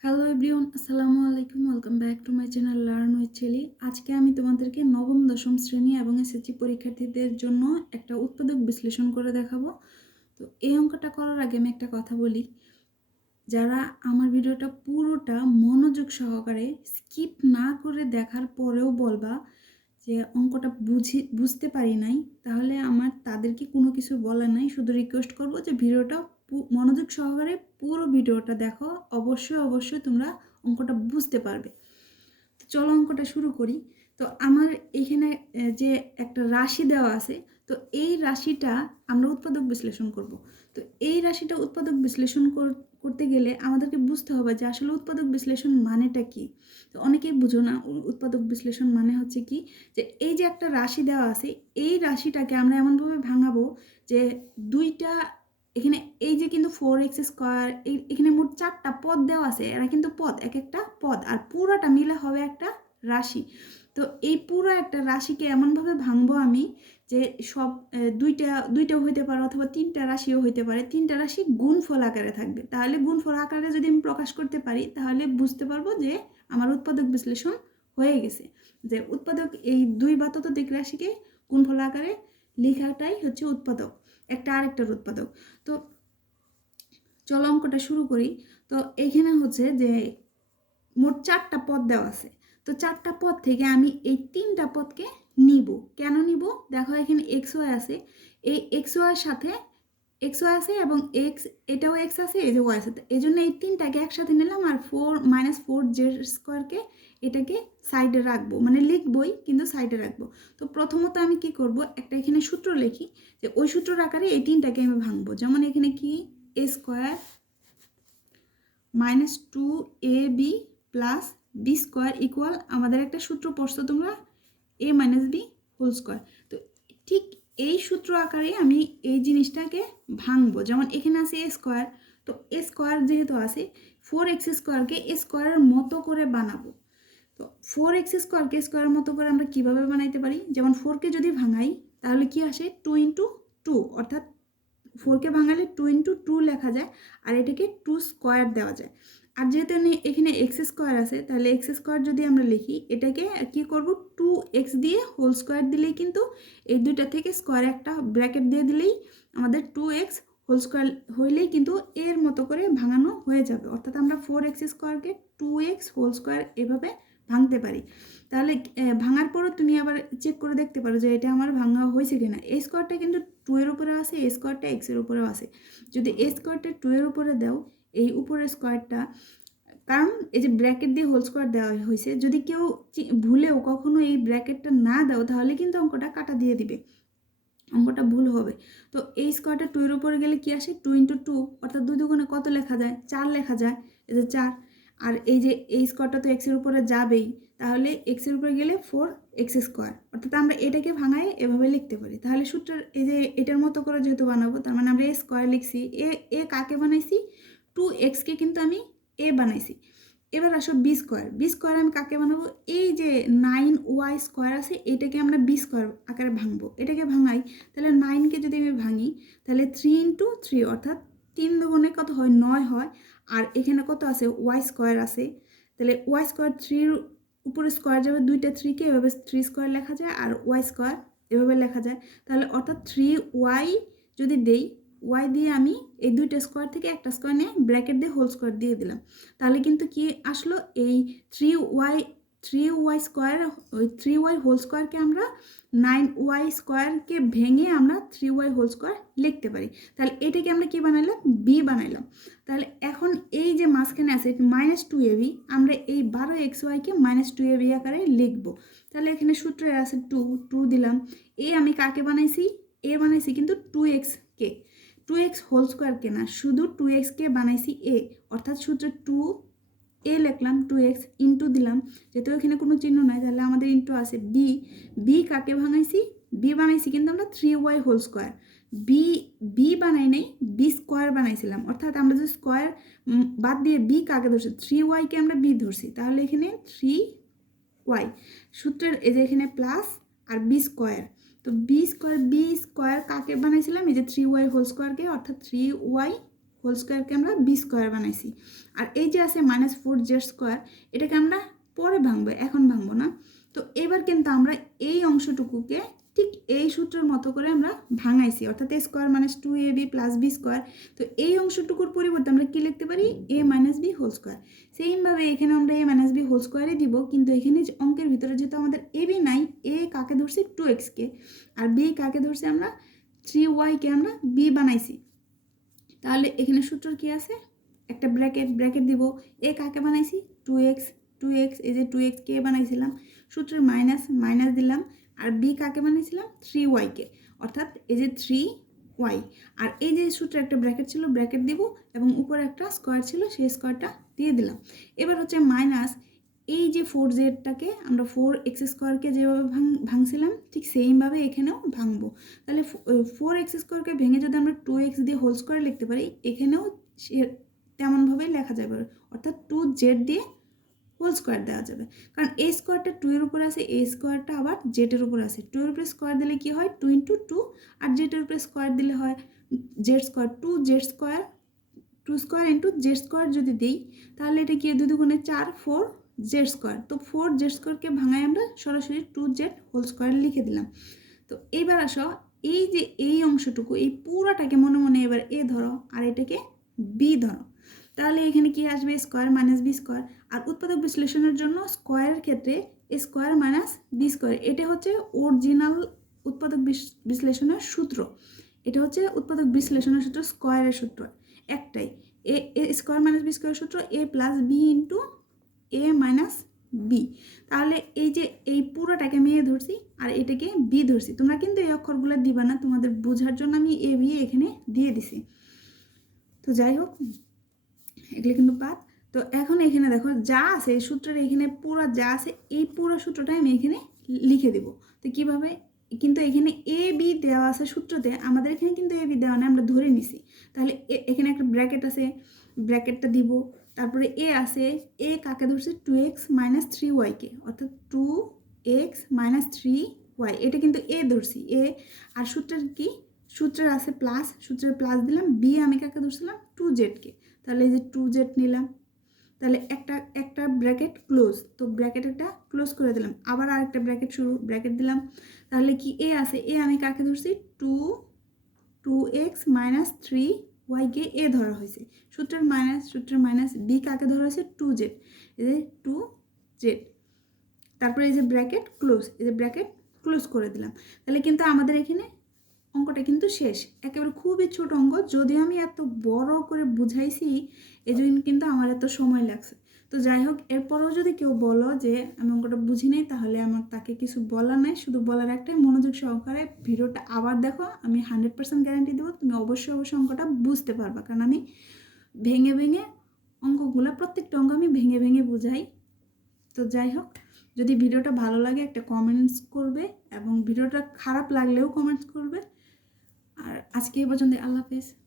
Hello everyone, আসসালামু আলাইকুম। Welcome back to my channel learn with Shelley. আজকে আমি তোমাদেরকে নবম দশম শ্রেণী এবং এসএসসি পরীক্ষার্থীদের জন্য একটা উৎপাদক বিশ্লেষণ করে দেখাবো। তো এই অঙ্কটা করার আগে আমি একটা কথা বলি, যারা আমার ভিডিওটা পুরোটা মনোযোগ সহকারে স্কিপ না করে দেখার পরেও বলবা যে অঙ্কটা বুঝতে পারি নাই, তাহলে আমার তাদেরকে কোনো কিছু বলার নাই। শুধু রিকোয়েস্ট করবো যে ভিডিওটা মনোযোগ সহকারে পুরো ভিডিওটা দেখো, অবশ্যই তোমরা অঙ্কটা বুঝতে পারবে। তো চলো অঙ্কটা শুরু করি। তো আমার এখানে যে একটা রাশি দেওয়া আছে, তো এই রাশিটা আমরা উৎপাদক বিশ্লেষণ করব। তো এই রাশিটা উৎপাদক বিশ্লেষণ করতে গেলে আমাদেরকে বুঝতে হবে যে আসলে উৎপাদক বিশ্লেষণ মানেটা কি। তো অনেকেই বুঝো না উৎপাদক বিশ্লেষণ মানে হচ্ছে কি, যে এই যে একটা রাশি দেওয়া আছে, এই রাশিটাকে আমরা এমনভাবে ভাঙাবো যে দুইটা, এখানে এই যে কিন্তু 4x², এখানে মোট 4টা পদ দেওয়া আছে, এরা কিন্তু পদ, এক একটা পদ, আর পুরোটা মিলে হবে একটা রাশি। তো এই পুরো একটা রাশিকে এমনভাবে ভাঙবো আমি যে সব দুইটা দুইটাও হইতে পারে অথবা 3টা রাশিও হইতে পারে, 3টা রাশি গুণফল আকারে থাকবে। তাহলে গুণফল আকারে যদি আমি প্রকাশ করতে পারি তাহলে বুঝতে পারবো যে আমার উৎপাদক বিশ্লেষণ হয়ে গেছে। যে উৎপাদক এই দুই বা ততোধিক রাশিকে গুণফল আকারে লেখাটাই হচ্ছে উৎপাদক, একটা আরেকটার উৎপাদক। তো চলো অঙ্কটা শুরু করি। তো এইখানে হচ্ছে যে মোট 4টা পদ দেওয়া আছে। তো 4টা পদ থেকে আমি এই 3টা পদকে নিব। কেন নিব? দেখো এখানে এক্স ওয়াই আছে, এই এক্স ওয়াইয়ের সাথে এক্স ওয়াই আছে এবং এক্স, এটাও এক্স আছে, এই যে ওয়াই আছে। এই জন্য এই 3টাকে একসাথে নিলাম, আর -4z²কে এটাকে সাইডে রাখবো, মানে লিখবই কিন্তু সাইডে রাখবো। তো প্রথমত আমি কি করব, একটা এখানে সূত্র লিখি, যে ওই সূত্রর আকারে এই 3টাকে আমি ভাঙবো। যেমন এখানে কি, a² -2ab plus b² equal, আমাদের একটা সূত্র পড়ছো তোমরা, a - b হোল স্কোয়ার। তো ঠিক এই সূত্র আকারে আমি এই জিনিসটাকে ভাঙবো। যেমন এখানে আছে a², তো a² যেহেতু আছে, 4x²কে a² মতো করে বানাবো। তো 4x²কে স্কোয়ারের মতো করে আমরা কিভাবে বানাইতে পারি? যেমন 4কে যদি ভাঙাই তাহলে কি আসে, 2 × 2, অর্থাৎ 4কে ভাঙালে 2 × 2 লেখা যায়, আর এটাকে 2² দেওয়া যায়। আর যেহেতু এখানে x² আছে, তাহলে x² যদি আমরা লিখি, এটাকে কি করব, 2x দিয়ে হোল স্কোয়ার দিলেই কিন্তু এই দুইটা থেকে স্কোয়ার একটা ব্র্যাকেট দিয়ে দিলেই আমাদের 2x হোল স্কোয়ার হইলেই কিন্তু এর মতো করে ভাঙানো হয়ে যাবে। অর্থাৎ আমরা 4x²কে 2x হোল স্কোয়ার এভাবে ভাঙতে পারি। তাহলে ভাঙার পরও তুমি আবার চেক করে দেখতে পারো যে এটা আমার ভাঙা হয়েছে কিনা। এই স্কোয়ারটা কিন্তু 2 এর উপরে আছে, এই স্কোয়ারটা x এর উপরেও আছে। যদি এই স্কোয়ারটা 2 এর উপরে দাও, এই উপরের স্কোয়ারটা, কারণ এই যে ব্র্যাকেট দিয়ে হোল স্কোয়ার দেওয়া হয়েছে, যদি কেউ ভুলেও কখনো এই ব্র্যাকেটটা না দাও তাহলে কিন্তু অঙ্কটা কাটা দিয়ে দিবে, অঙ্কটা ভুল হবে। তো এই স্কোয়ারটা 2 এর উপরে গেলে কি আসে, 2 × 2, অর্থাৎ 2 দুগুণে কত লেখা যায়, 4 লেখা যায়, এই যে 4। আর এই যে এই স্কোয়ারটা তো এক্স এর উপরে যাবেই, তাহলে এক্স এর উপরে গেলে 4x², অর্থাৎ আমরা এটাকে ভাঙায় এভাবে লিখতে পারি। তাহলে সূত্রের এই যে এটার মতো করে যেহেতু বানাবো, তার মানে আমরা a² লিখছি, এ কাকে বানাইছি, 2xকে কিন্তু আমি এ বানাইছি। এবার আসো b² আমি কাকে বানাবো, এই যে 9y² আছে, এটাকে আমরা b² আকারে ভাঙবো। এটাকে ভাঙাই, তাহলে 9কে যদি আমি ভাঙি তাহলে 3 × 3, অর্থাৎ 3 দুগুণে কত হয়, 9 হয়। আর এখানে কত আছে, y² আছে, তাহলে y², 3 উপরে স্কোয়ার যাবে, দুইটা 3কে এভাবে 3² লেখা যায়, আর y² এভাবে লেখা যায়। তাহলে অর্থাৎ 3y যদি দেই, y দিয়ে আমি এই দুইটা স্কোয়ার থেকে একটা স্কোয়ার নিয়ে ব্র্যাকেট দিয়ে হোল স্কোয়ার দিয়ে দিলাম, তাহলে কিন্তু কি আসলো, এই 3y², ওই 3y হোল স্কোয়ারকে আমরা 9y²কে ভেঙে আমরা 3y হোল স্কোয়ার লিখতে পারি। তাহলে এটাকে আমরা কি বানাইলাম, b বানাইলাম। তাহলে এখন এই যে মাঝখানে আছে -2ab, আমরা এই 12xyকে -2ab আকারে লিখবো। তাহলে এখানে সূত্রের আছে 2 দিলাম। এ আমি কাকে বানাইছি, এ বানাইছি কিন্তু 2x কে, 2x হোল স্কোয়ারকে না, শুধু 2xকে বানাইছি এ, অর্থাৎ সূত্রে 2 লিখলাম, 2x ইন্টু দিলাম, যেহেতু এখানে কোনো চিহ্ন নাই তাহলে আমাদের ইন্টু আছে বি কাকে ভাঙাইছি, বি বানাইছি কিন্তু আমরা 3y হোল স্কোয়ার, বি বানাই নাই, b² বানাইছিলাম। অর্থাৎ আমরা যদি স্কোয়ার বাদ দিয়ে বি কাকে ধরছি, 3yকে আমরা বি ধরছি, তাহলে এখানে 3y সূত্রের এই যে এখানে প্লাস আর b²। তো b² কাকে বানাইছিলাম, এই যে 3y হোল স্কোয়ারকে, অর্থাৎ 3y হোল স্কোয়ারকে আমরা বি স্কোয়ার বানাইছি। আর এই যে আছে -4z², এটাকে আমরা পরে ভাঙবো, এখন ভাঙবো না। তো এবার কিন্তু আমরা এই অংশটুকুকে ঠিক এই সূত্রের মতো করে আমরা ভাঙাইছি, অর্থাৎ a² - 2ab + b²। তো এই অংশটুকুর পরিবর্তে আমরা কি লিখতে পারি, a - b হোল স্কোয়ার। সেইমভাবে এখানে আমরা a - b হোল স্কোয়ারই দিব, কিন্তু এখানে অঙ্কের ভিতরে যেহেতু আমাদের ab নাই, a কাকে ধরছি 2x কে, আর b কাকে ধরছি আমরা 3y কে আমরা b বানাইছি। তাহলে এখানে সূত্র কি আছে, একটা ব্র্যাকেট দিব, a কাকে বানাইছি 2x, এই যে 2x কে বানাইছিলাম, সূত্রের মাইনাস দিলাম, আর b কাকে বানিয়েছিলাম 3y কে, অর্থাৎ এই যে 3y। আর এই যে সূত্রে একটা ব্র্যাকেট ছিল, ব্র্যাকেট দিব, এবং উপরে একটা স্কোয়ার ছিল, সেই স্কোয়ারটা দিয়ে দিলাম। এবার হচ্ছে মাইনাস এই যে 4z-টাকে আমরা 4x² যেভাবে ভাঙছিলাম ঠিক সেইমভাবে এখানেও ভাঙবো। তাহলে 4x² ভেঙে যদি আমরা 2x দিয়ে হোল স্কোয়ার লিখতে পারি, এখানেও তেমনভাবেই লেখা যাবে, অর্থাৎ 2z দিয়ে হোল স্কোয়ার দেওয়া যাবে। কারণ a স্কোয়ারটা 2 এর উপরে আছে, a স্কোয়ারটা আবার z এর উপরে আছে। 2 এর উপরে স্কোয়ার দিলে কি হয় 2 × 2, আর z এর উপরে স্কোয়ার দিলে হয় z², 2 স্কোয়ার × z² যদি দিই, তাহলে এটা কি 2 × 4 4z²। তো 4z²কে ভাঙায় আমরা সরাসরি 2z হোল স্কোয়ার লিখে দিলাম। তো এবার আসো, এই যে এই অংশটুকু, এই পুরোটাকে মনে মনে এবার a ধরো, আর এটাকে b ধরো। তাহলে এখানে কি আসবে, স্কোয়ার - b²। আর উৎপাদক বিশ্লেষণের জন্য স্কোয়ারের ক্ষেত্রে স্কোয়ার - b², এটা হচ্ছে অরিজিনাল উৎপাদক বিশ্লেষণের সূত্র। এটা হচ্ছে উৎপাদক বিশ্লেষণের সূত্র, স্কোয়ারের সূত্র একটাই, স্কোয়ার - b² সূত্র a + b × a - b। তাহলে এই যে এই পুরোটাকে আমি a ধরছি, আর এটাকে b ধরছি। তোমরা কিন্তু এই অক্ষরগুলো দিবা না, তোমাদের বোঝার জন্য আমি a b এখানে দিয়ে দিছি। তো যাই হোক, এগুলো কিন্তু বাদ। তো এখন এখানে দেখো যা আছে এই সূত্রের, এখানে পুরো যা আছে এই পুরো সূত্রটাই আমি এখানে লিখে দেব। তো কিভাবে, কিন্তু এখানে a b দেওয়া আছে সূত্রতে, আমাদের এখানে কিন্তু a b দেওয়া নেই, আমরা ধরে নিছি। তাহলে এখানে একটা ব্র্যাকেট আছে, ব্র্যাকেটটা দিব, তারপরে a আছে, a কাকে ধরছে 2x - 3y কে, অর্থাৎ 2x - 3y, এটা কিন্তু a ধরছি a। আর সূত্রের কি, সূত্রের আছে প্লাস, সূত্রের প্লাস দিলাম, b আমি কাকে ধরছিলাম 2z কে, তাহলে এই যে 2z নিলাম। তাহলে একটা ব্র্যাকেট ক্লোজ, তো ব্র্যাকেট একটা ক্লোজ করে দিলাম, আবার আরেকটা ব্র্যাকেট শুরু, ব্র্যাকেট দিলাম। তাহলে কি a আছে, a আমি কাকে ধরছি 2x - 3y কে a ধরা হয়েছে, সূত্রের মাইনাস b কাকে ধরা হয়েছে 2z, এই যে 2z। তারপরে এই যে ব্র্যাকেট ক্লোজ, এই যে ব্র্যাকেট ক্লোজ করে দিলাম। তাহলে কিন্তু আমাদের এখানে অঙ্কটা কিন্তু শেষ, একেবারে খুবই ছোট অঙ্ক। যদি আমি এত বড় করে বুঝাইছি, এই জন্য কিন্তু আমার এত সময় লাগছে। তো যাই হোক, এরপরেও যদি কেউ বলো যে আমি অঙ্কটা বুঝি নাই, তাহলে আমার তাকে কিছু বলার নাই, শুধু বলার একটাই, মনোযোগ সহকারে ভিডিওটা আবার দেখো। আমি 100% গ্যারান্টি দেবো তুমি অবশ্যই অঙ্কটা বুঝতে পারবা, কারণ আমি ভেঙে ভেঙে অঙ্কগুলো, প্রত্যেকটা অঙ্ক আমি ভেঙে ভেঙে বুঝাই। তো যাই হোক, যদি ভিডিওটা ভালো লাগে একটা কমেন্টস করবে, এবং ভিডিওটা খারাপ লাগলেও কমেন্টস করবে। আর আজকে এই পর্যন্ত, আল্লাহ হাফেজ।